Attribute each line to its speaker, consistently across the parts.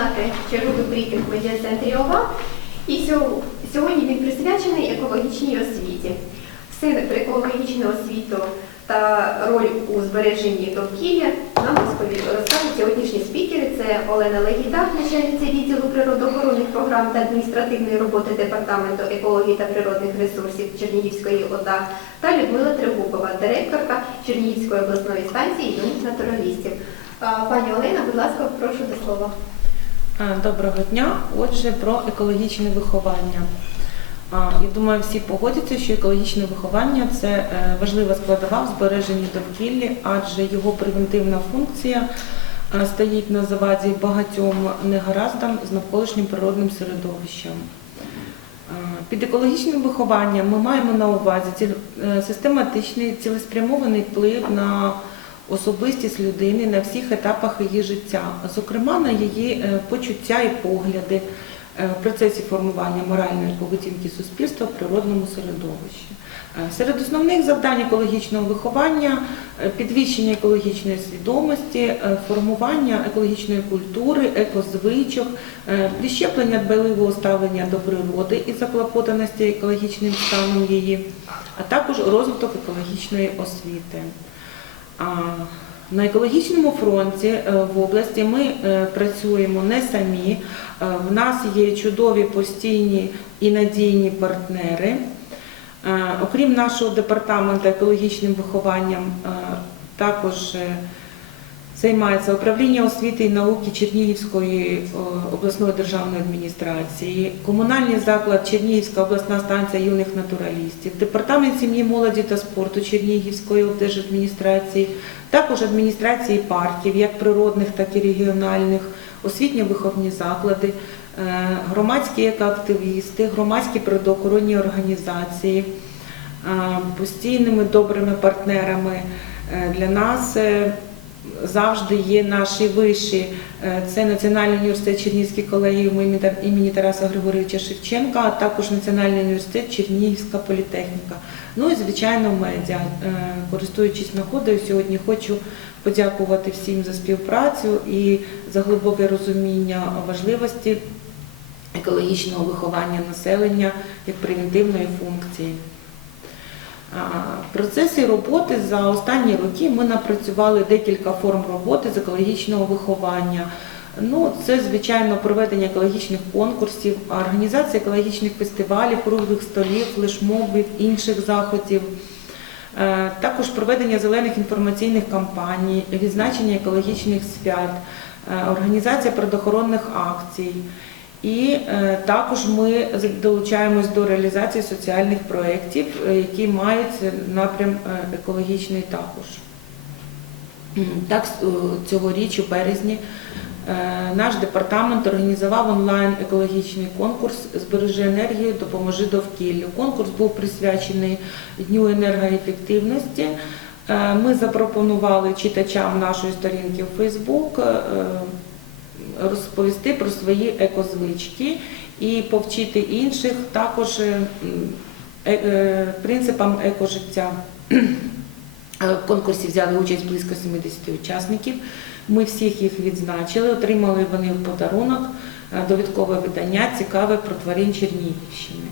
Speaker 1: розпочинати черговий брифінг в медіа-центрі ОВА. І сьогодні він присвячений екологічній освіті. Все про екологічну освіту та роль у збереженні довкілля нам розкажуть сьогоднішні спікери. Це Олена Легіда, начальниця відділу природоохоронних програм та адміністративної роботи Департаменту екології та природних ресурсів Чернігівської ОДА та Людмила Тригубова, директорка Чернігівської обласної станції юних натуралістів. Пані Олена, будь ласка, прошу до слова.
Speaker 2: Е, Доброго дня. Отже, про екологічне виховання. Я думаю, всі погодяться, що екологічне виховання це е, важлива складова в збереженні довкілля, адже його превентивна функція е, стоїть на заваді багатьом негараздам з навколишнім природним середовищем. Е, Під екологічним вихованням ми маємо на увазі е, систематичний цілеспрямований вплив на особистість людини на всіх етапах її життя, зокрема на її е, почуття і погляди е, в процесі формування моральної поведінки суспільства в природному середовищі. Е, Серед основних завдань екологічного виховання підвищення екологічної свідомості, формування екологічної культури, екозвичок, прищеплення дбайливого ставлення до природи і заклопотаності екологічним станом її, а також розвиток екологічної освіти. На екологічному фронті е, в області ми е, працюємо не самі. Е, В нас є чудові постійні і надійні партнери. Окрім нашого департаменту екологічним вихованням, також займається управління освіти і науки Чернігівської е, обласної державної адміністрації, комунальний заклад Чернігівська обласна станція юних натуралістів, департамент сім'ї, молоді та спорту Чернігівської облдержадміністрації, також адміністрації парків, як природних, так і регіональних, освітньо-виховні заклади, е, громадські екоактивісти, громадські природоохоронні організації, е, постійними добрими партнерами для нас. Завжди є наші виші. Е, Це Національний університет Чернігівський колегіум імені Тараса Григоровича Шевченка, а також Національний університет Чернігівська політехніка. Ну і звичайно, медіа. Е, Користуючись нагодою, сьогодні хочу подякувати всім за співпрацю і за глибоке розуміння важливості екологічного виховання населення як превентивної функції. В процесі роботи за останні роки ми напрацювали декілька форм роботи з екологічного виховання. Ну, це, звичайно, проведення екологічних конкурсів, організація екологічних фестивалів, круглих столів, флешмобів, інших заходів. Е, Також проведення зелених інформаційних кампаній, відзначення екологічних свят, е, організація природоохоронних акцій. І е, також ми долучаємось до реалізації соціальних проєктів, е, які мають напрям е, екологічний також. Так, цьогоріч у березні наш департамент організував онлайн екологічний конкурс Збережи енергію, допоможи довкіллю. Конкурс був присвячений Дню енергоефективності. Ми запропонували читачам нашої сторінки в Фейсбук розповісти про свої екозвички і повчити інших також е, е, е, принципам екожиття. В конкурсі взяли участь близько 70 учасників. Ми всіх їх відзначили, отримали вони в подарунок довідкове видання Цікаве про тварин Чернігівщини.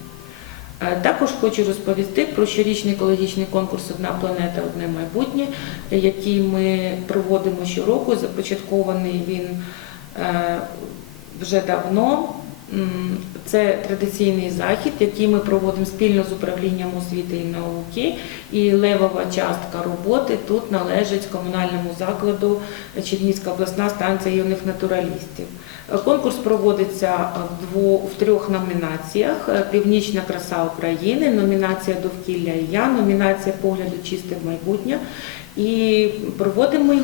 Speaker 2: Також хочу розповісти про щорічний екологічний конкурс Одна планета, одне майбутнє, який ми проводимо щороку. Започаткований він вже давно. Це традиційний захід, який ми проводимо спільно з управлінням освіти і науки. І левова частка роботи тут належить комунальному закладу Чернігівська обласна станція юних натуралістів. Е, Конкурс проводиться в, дво, в трьох номінаціях: Е, Північна краса України, номінація довкілля і я, номінація погляду чисте в майбутнє. І проводимо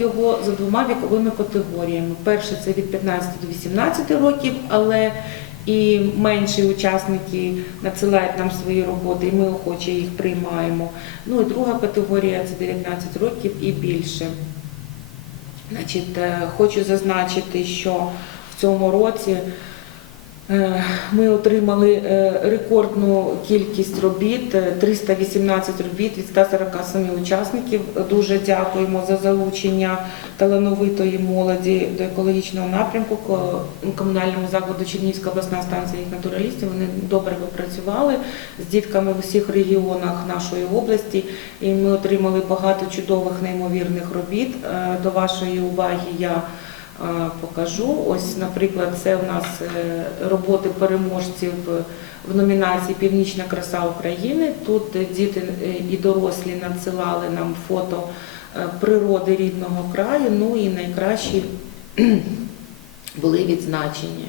Speaker 2: його- за двома віковими категоріями. Перше це від 15 до 18 років, але і менші учасники надсилають нам свої роботи, і ми охоче їх приймаємо. Ну і друга категорія це 19 років і більше. Значить, е, хочу зазначити, що в цьому році Ми отримали е, рекордну кількість робіт, е, 318 робіт від 147 учасників. Дуже дякуємо за залучення талановитої молоді до екологічного напрямку комунальному закладу Чернігівська обласна станція їх натуралістів. Вони добре попрацювали з дітками в усіх регіонах нашої області, і ми отримали багато чудових неймовірних робіт. Е, До вашої уваги я е, покажу. Ось, наприклад, це у нас е, роботи переможців в номінації Північна краса України. Тут е, діти е, і дорослі надсилали нам фото е, природи рідного краю. Ну і найкращі були відзначені.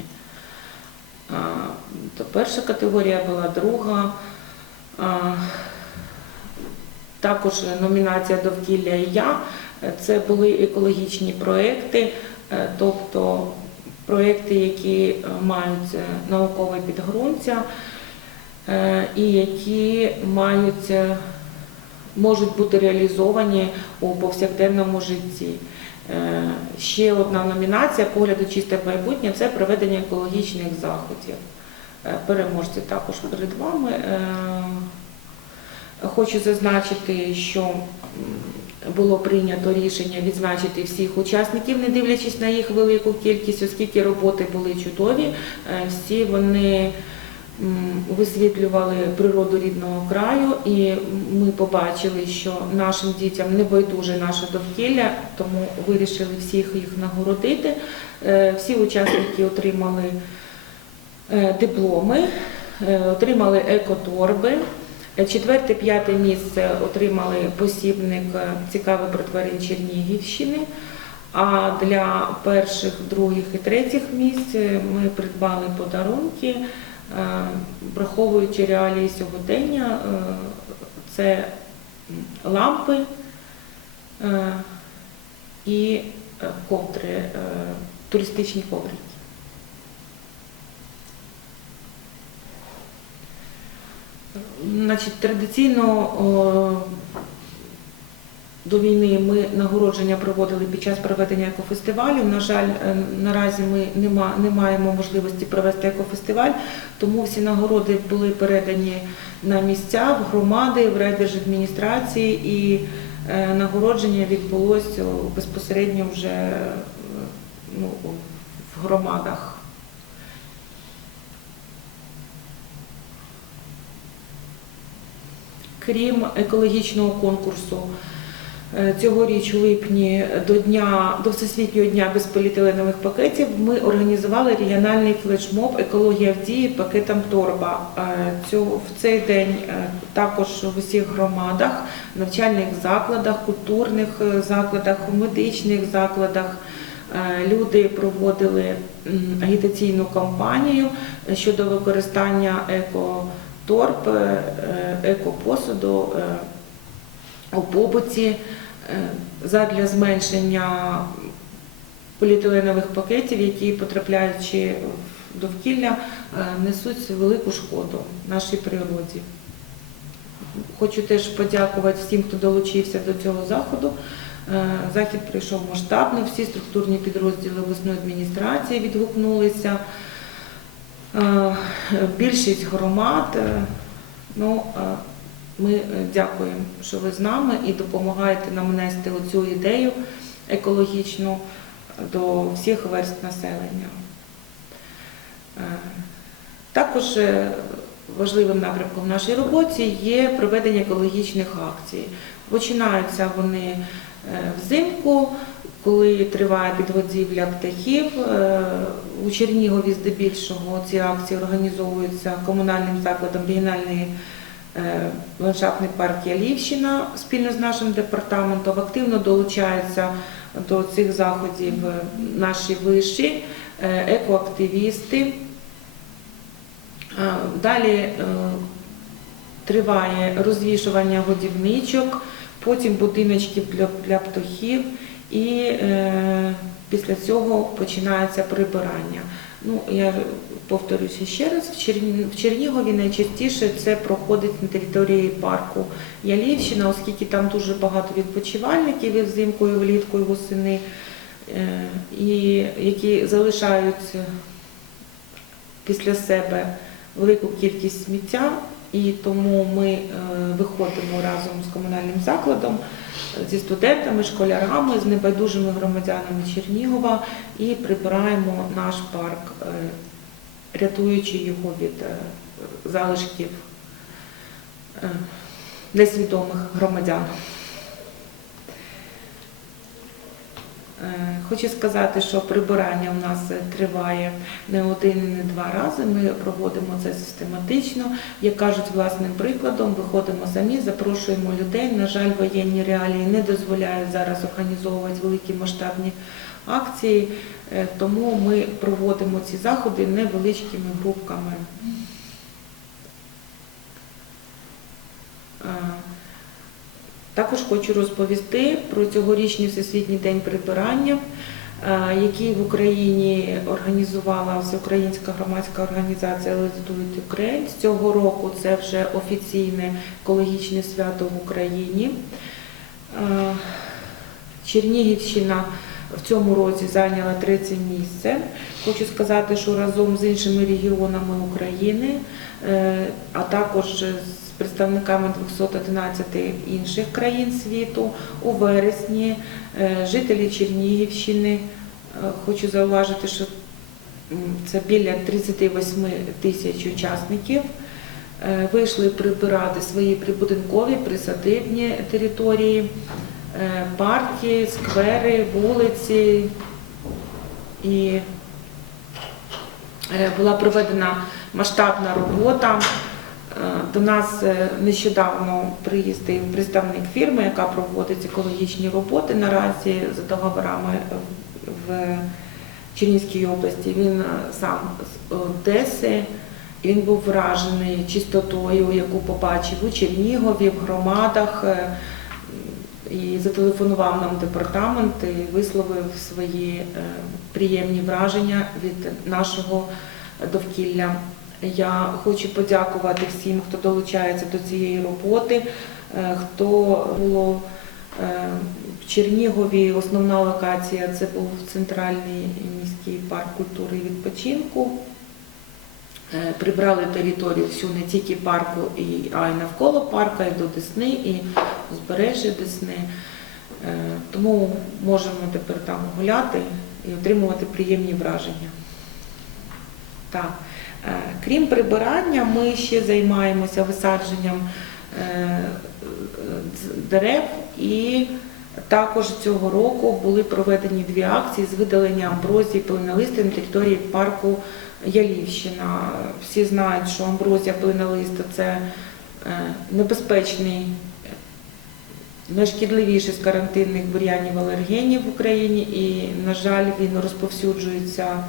Speaker 2: То перша категорія була друга. Також номінація довкілля і я. Е, Це були екологічні проекти, е, тобто проекти, які е, мають е, наукове підґрунтя е, і які мають, е, можуть бути реалізовані у повсякденному житті. Е, Ще одна номінація погляд у чисте майбутнє це проведення екологічних заходів. Е, Переможці також перед вами. Е, Хочу зазначити, що було прийнято рішення відзначити всіх учасників, не дивлячись на їх велику кількість, оскільки роботи були чудові. Е, Всі вони висвітлювали природу рідного краю, і ми побачили, що нашим дітям не байдуже наше довкілля, тому вирішили всіх їх нагородити. Е, Всі учасники отримали е, дипломи, отримали екоторби. Четверте, п'яте місце отримали посібник е, цікавий про Чернігівщини. А для перших, других і третіх місць е, ми придбали подарунки, е, враховуючи реалії сьогодення. Це лампи і ковдри, туристичні ковдрики. Значить, традиційно о, до війни ми нагородження проводили під час проведення екофестивалів. На жаль, е, наразі ми не, не маємо можливості провести екофестиваль, тому всі нагороди були передані на місця, в громади, в райдержадміністрації і е, нагородження відбулося безпосередньо вже е, ну, в громадах. Крім екологічного конкурсу, е, цьогоріч у липні до дня до Всесвітнього дня безполіетиленових пакетів ми організували регіональний флешмоб Екологія в дії пакетом торба. Е, в цей день е, також в усіх громадах, навчальних закладах, культурних закладах, медичних закладах. Люди проводили агітаційну кампанію щодо використання еко торб, е, екопосуду е, у побуті е, задля зменшення поліетиленових пакетів, які потрапляючи в довкілля, е, несуть велику шкоду нашій природі. Хочу теж подякувати всім, хто долучився до цього заходу. Е, Захід пройшов масштабно, всі структурні підрозділи обласної адміністрації відгукнулися. Е, Більшість громад. е, Ну, е, ми дякуємо, що ви з нами і допомагаєте нам нести оцю ідею екологічну до всіх верст населення. Також важливим напрямком в нашій роботі є проведення екологічних акцій. Починаються вони взимку, коли триває підгодівля птахів. Е, У Чернігові здебільшого ці акції організовуються комунальним закладом регіональної е, ландшафтний парк Ялівщина спільно з нашим департаментом. Активно долучаються до цих заходів наші виші, е, екоактивісти. Далі триває розвішування годівничок, потім будиночків для птахів, і е, після цього починається прибирання. Ну, я повторюся ще раз, в, Черні, в Чернігові найчастіше це проходить на території парку Ялівщина, оскільки там дуже багато відпочивальників і взимку, і влітку, і восени, е, і які залишають після себе велику кількість сміття, і тому ми е, виходимо разом з комунальним закладом, зі студентами, школярами, з небайдужими громадянами Чернігова і прибираємо наш парк, е, рятуючи його від е, залишків е, несвідомих громадян. Е, Хочу сказати, що прибирання у нас е, триває не один не два рази. Ми проводимо це систематично. Як кажуть, власним прикладом виходимо самі, запрошуємо людей. На жаль, воєнні реалії не дозволяють зараз організовувати великі масштабні акції, е, тому ми проводимо ці заходи невеличкими групками. Також хочу розповісти про цьогорічний Всесвітній день прибирання, е, який в Україні організувала Всеукраїнська громадська організація Let's Ukraine. З цього року це вже офіційне екологічне свято в Україні. Е, Чернігівщина в цьому році зайняла третє місце. Хочу сказати, що разом з іншими регіонами України, е, а також з представниками 211 інших країн світу у вересні е, жителі Чернігівщини. е, Хочу зауважити, що це біля 38 тисяч учасників. е, Вийшли прибирати свої прибудинкові присадибні території, парки, сквери, вулиці. І була проведена масштабна робота. Е, До нас е, нещодавно приїздив представник фірми, яка проводить екологічні роботи наразі за договорами в Чернігівській області. Він е, сам з Одеси. Він був вражений чистотою, яку побачив у Чернігові, в громадах. І зателефонував нам департамент і висловив свої приємні враження від нашого довкілля. Я хочу подякувати всім, хто долучається до цієї роботи, е, хто було е, в Чернігові. Основна локація це був центральний міський парк культури і відпочинку. Е, Прибрали територію всю не тільки парку, а й навколо парка, і до Десни, і узбережжя Десни. Тому можемо тепер там гуляти і отримувати приємні враження. Так. Е, Крім прибирання, ми ще займаємося висадженням е, дерев і також цього року були проведені дві акції з видалення амброзії пленолисти на території парку Ялівщина. Всі знають, що амброзія пленолиста це е, небезпечний, найшкідливіший з карантинних бур'янів алергенів в Україні і, на жаль, він розповсюджується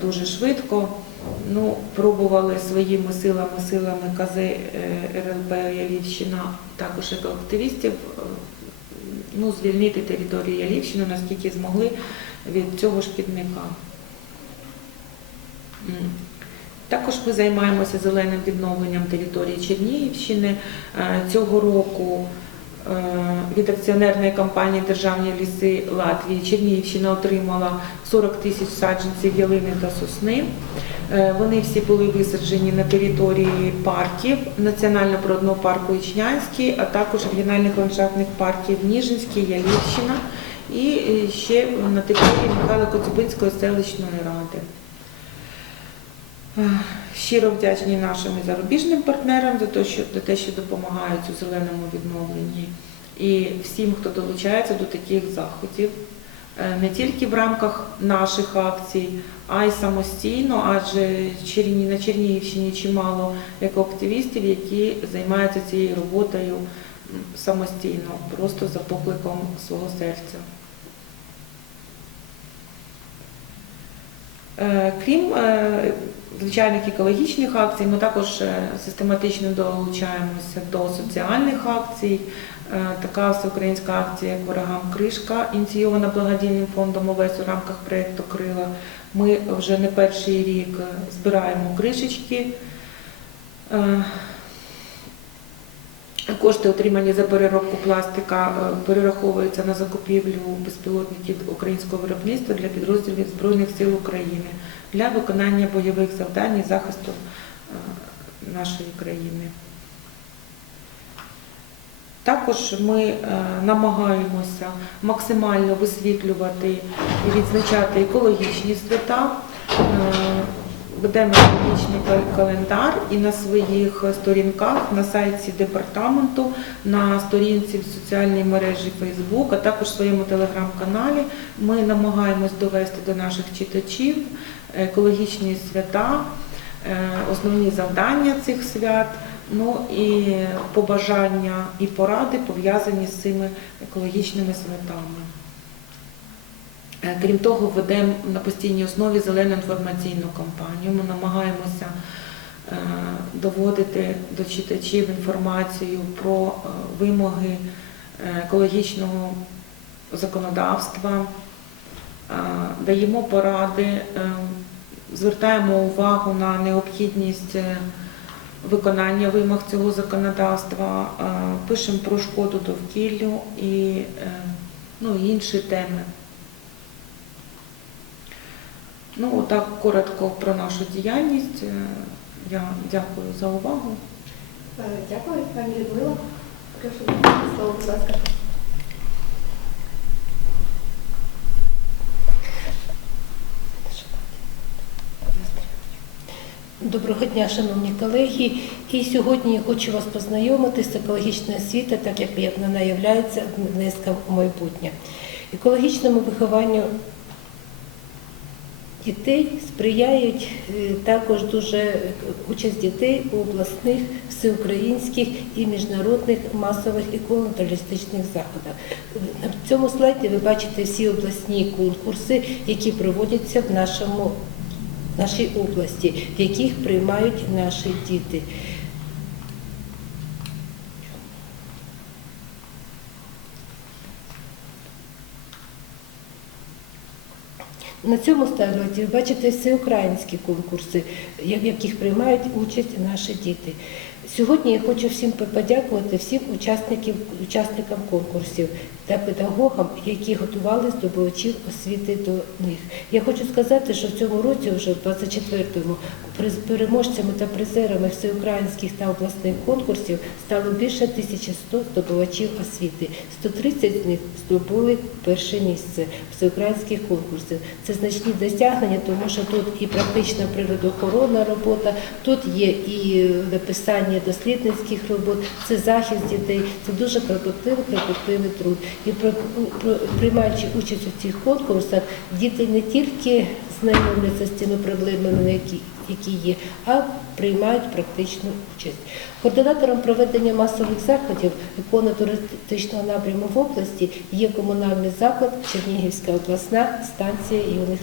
Speaker 2: дуже швидко. Ну, пробували своїми силами, силами КЗ е, РЛБ Ялівщина, також екоактивістів, е, ну, звільнити територію Ялівщини, наскільки змогли від цього шкідника. Також ми займаємося зеленим відновленням території Чернігівщини. Е, Цього року е, від акціонерної компанії Державні ліси Латвії Чернігівщина отримала 40 тисяч саджанців ялини та сосни. Е, Вони всі були висаджені на території парків Національного природного парку Ічнянський, а також регіональних ландшафтних парків Ніжинський, Ялівщина і е, ще на території Михайла Коцюбинської селищної ради. Е, Щиро вдячні нашим зарубіжним партнерам за те, що, за те, що допомагають у зеленому відновленні, і всім, хто долучається до таких заходів, Е, не тільки в рамках наших акцій, а й самостійно, адже на Чернігівщині чимало екоактивістів, які займаються цією роботою самостійно, просто за покликом свого серця. Е, Крім звичайних екологічних акцій, ми також е, систематично долучаємося до соціальних акцій. Е, Така всеукраїнська акція, як ворогам кришка, ініційована благодійним фондом ОВЕС у рамках проєкту Крила. Ми вже не перший рік е, збираємо кришечки. Кошти, отримані за переробку пластика, перераховуються на закупівлю безпілотників українського виробництва для підрозділів Збройних сил України. Для виконання бойових завдань і захисту е, нашої країни. Також ми е, намагаємося максимально висвітлювати і відзначати екологічні свята. Е, Ведемо екологічний календар і на своїх сторінках на сайті департаменту, на сторінці в соціальній мережі Facebook, а також в своєму телеграм-каналі ми намагаємось довести до наших читачів екологічні свята, е, основні завдання цих свят, ну і побажання і поради пов'язані з цими екологічними святами. Е, Крім того, ведемо на постійній основі зелену інформаційну кампанію. Ми намагаємося е, доводити до читачів інформацію про вимоги екологічного законодавства, даємо поради, е, звертаємо увагу на необхідність е, виконання вимог цього законодавства, е, пишемо про шкоду довкіллю і е, ну, інші теми. Ну, отак коротко про нашу діяльність. Е, Я дякую за увагу.
Speaker 1: Е, Дякую, пані Людмила. Прошу слово, будь ласка.
Speaker 3: Доброго дня, шановні колеги. І сьогодні я хочу вас познайомити з екологічною освітою, так як вона є внеском у майбутнє. Екологічному вихованню дітей сприяють е, також дуже участь дітей у обласних, всеукраїнських і міжнародних масових еколого-натуралістичних заходах. На цьому слайді ви бачите всі обласні конкурси, які проводяться в нашому нашій області, в яких приймають наші діти. На цьому ви бачите всеукраїнські конкурси, в яких приймають участь наші діти. Сьогодні я хочу всім подякувати всім учасникам, учасникам конкурсів та педагогам, які готували здобувачів освіти до них. Я хочу сказати, що в цьому році, вже в 24-му, приз- переможцями та призерами всеукраїнських та обласних конкурсів стало більше 1100 здобувачів освіти. 130 з них здобули перше місце всеукраїнських конкурсів. Це значні досягнення, тому що тут і практична природоохоронна робота, тут є і написання дослідницьких робот, це захист дітей, це дуже кропотливий, кропотливий труд. І приймаючи участь у цих конкурсах, діти не тільки знайомляться з цими проблемами, які, які є, а приймають практичну участь. Координатором проведення масових заходів іконо-туристичного напряму в області є комунальний заклад Чернігівська обласна станція юних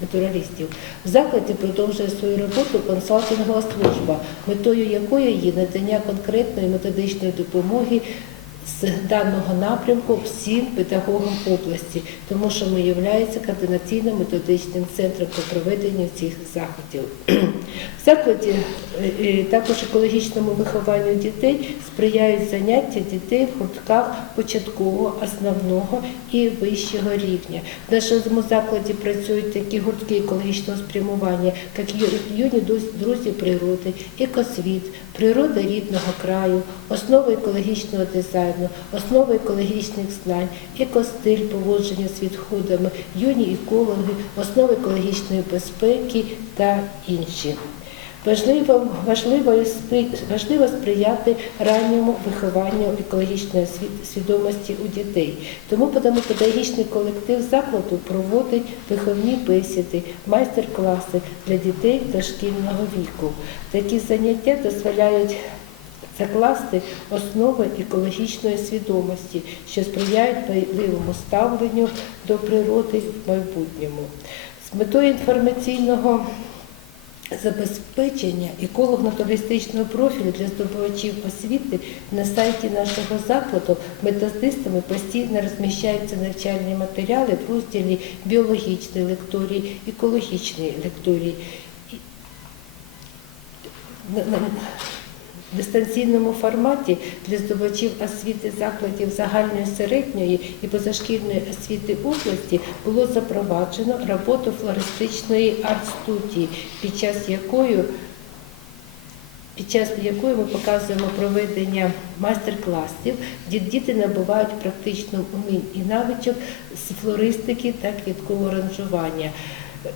Speaker 3: натуралістів-. В закладі продовжує свою роботу консалтингова служба, метою якої є надання конкретної методичної допомоги з даного напрямку всім педагогам області, тому що ми являємося координаційно-методичним центром по проведенню цих заходів. В закладі е, е, також екологічному вихованню дітей сприяють заняття дітей в гуртках початкового, основного і вищого рівня. В нашому закладі працюють такі гуртки екологічного спрямування, як юні друзі природи, екосвіт, природа рідного краю, основи екологічного дизайну, основи екологічних знань, екостиль поводження з відходами, юні екологи, основи екологічної безпеки та інші. Важливо, важливо, важливо сприяти ранньому вихованню екологічної свідомості у дітей. Тому педагогічний колектив закладу проводить виховні бесіди, майстер-класи для дітей дошкільного віку. Такі заняття дозволяють закласти основи екологічної свідомості, що сприяють дбайливому ставленню до природи в майбутньому. З метою інформаційного забезпечення еколого-натуралістичного профілю для здобувачів освіти на сайті нашого закладу методистами постійно розміщаються навчальні матеріали в розділі біологічної лекторії, екологічної лекторії. В дистанційному форматі для здобувачів освіти закладів загальної середньої і позашкільної освіти області було запроваджено роботу флористичної арт-студії, під час якої під час якої ми показуємо проведення майстер-класів, де діти набувають практично умінь і навичок з флористики та квіткового ранжування. Для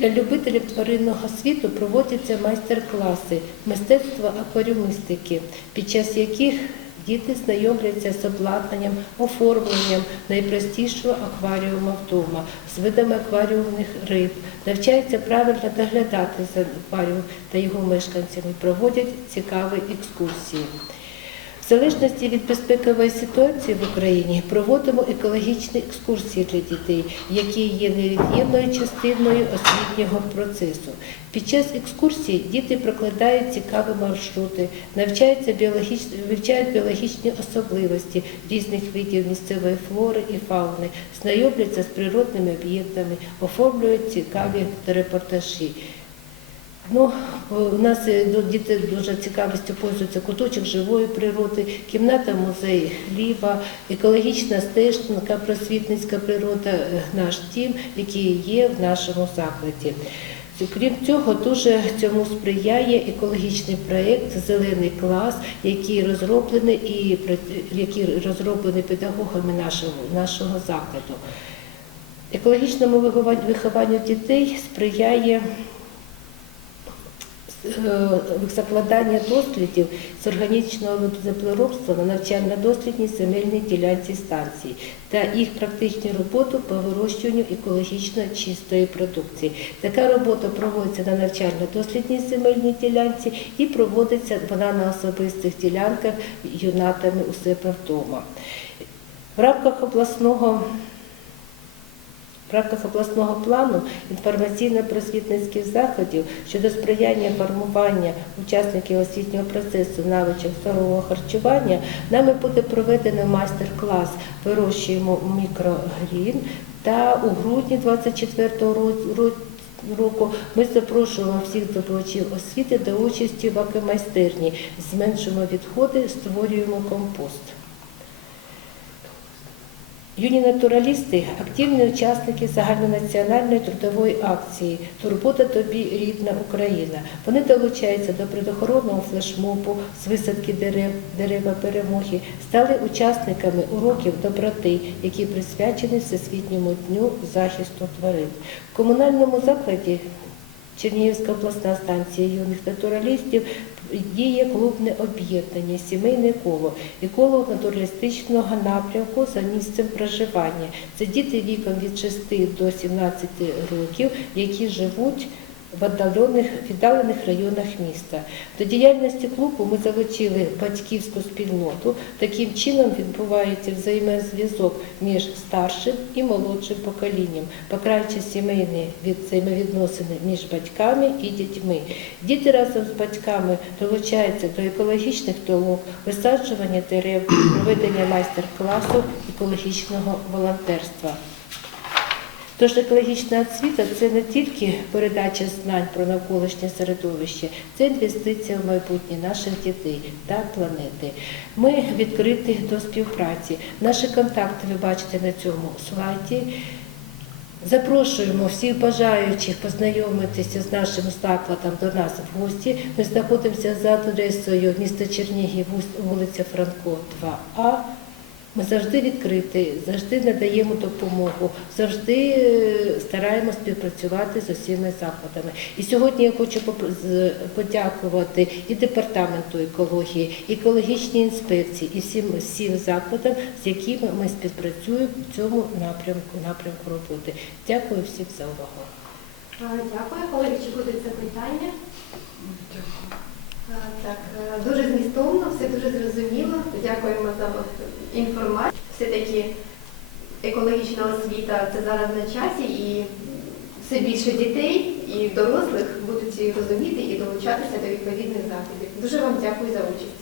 Speaker 3: любителів тваринного світу проводяться майстер-класи мистецтва акваріумістики, під час яких діти знайомляться з обладнанням, оформленням найпростішого акваріуму вдома, з видами акваріумних риб, навчаються правильно доглядати за акваріумом та його мешканцями, проводять цікаві екскурсії. В залежності від безпекової ситуації в Україні проводимо екологічні екскурсії для дітей, які є невід'ємною частиною освітнього процесу. Під час екскурсій діти прокладають цікаві маршрути, навчаються біологіч... вивчають біологічні особливості різних видів місцевої флори і фауни, знайомляться з природними об'єктами, оформлюють цікаві репортажі. Ну, у нас е, діти дуже цікавістю пользуються куточок живої природи, кімната музей хліба, екологічна стежка, просвітницька природа, е, наш дім, який є в нашому закладі. Крім цього, дуже цьому сприяє екологічний проєкт Зелений клас, який розроблений і який розроблений педагогами нашого, нашого закладу. Екологічному вихованню дітей сприяє е, закладання дослідів з органічного землеробства на навчально-дослідній земельній ділянці станції та їх практичну роботу по вирощуванню екологічно чистої продукції. Така робота проводиться на навчально-дослідній земельній ділянці і проводиться вона на особистих ділянках юнатами у себе вдома. В рамках обласного в рамках обласного плану інформаційно-просвітницьких заходів щодо сприяння формування учасників освітнього процесу навичок здорового харчування нами буде проведено майстер-клас Вирощуємо мікрогрін та у грудні 24-го ро- ро- року ми запрошуємо всіх здобувачів освіти до участі в акимайстерні. Зменшуємо відходи, створюємо компост. Юні натуралісти активні учасники загальнонаціональної трудової акції Турбота тобі рідна Україна. Вони долучаються до природоохоронного флешмобу з висадки дерев, дерева перемоги, стали учасниками уроків доброти, які присвячені Всесвітньому дню захисту тварин. В комунальному закладі Чернігівська обласна станція юних натуралістів діє клубне об'єднання, сімейне коло, і коло натуралістичного напрямку за місцем проживання. Це діти віком від 6 до 17 років, які живуть віддалених, віддалених районах міста. До діяльності клубу ми залучили батьківську спільноту. Таким чином відбувається взаємозв'язок між старшим і молодшим поколінням, покращує сімейні від- взаємовідносини між батьками і дітьми. Діти разом з батьками долучаються до екологічних толок, висаджування дерев, проведення майстер-класу екологічного волонтерства. Тож екологічна освіта це не тільки передача знань про навколишнє середовище, це інвестиція в майбутнє наших дітей та планети. Ми відкриті до співпраці. Наші контакти ви бачите на цьому слайді. Запрошуємо всіх бажаючих познайомитися з нашим закладом до нас в гості. Ми знаходимося за адресою міста Чернігів, вулиця Франко, 2А. Ми завжди відкриті, завжди надаємо допомогу, завжди е, стараємося співпрацювати з усіма закладами. І сьогодні я хочу подякувати і департаменту екології, і екологічній інспекції, і всім всім закладам, з якими ми співпрацюємо в цьому напрямку напрямку роботи. Дякую всім за увагу.
Speaker 1: Дякую, колеги. Чи будуть запитання? А, Так, е, дуже змістовно, все дуже зрозуміло. Дякуємо за інформацію. Все-таки екологічна освіта це зараз на часі і все більше дітей і дорослих будуть розуміти і долучатися до відповідних заходів. Дуже вам дякую за участь.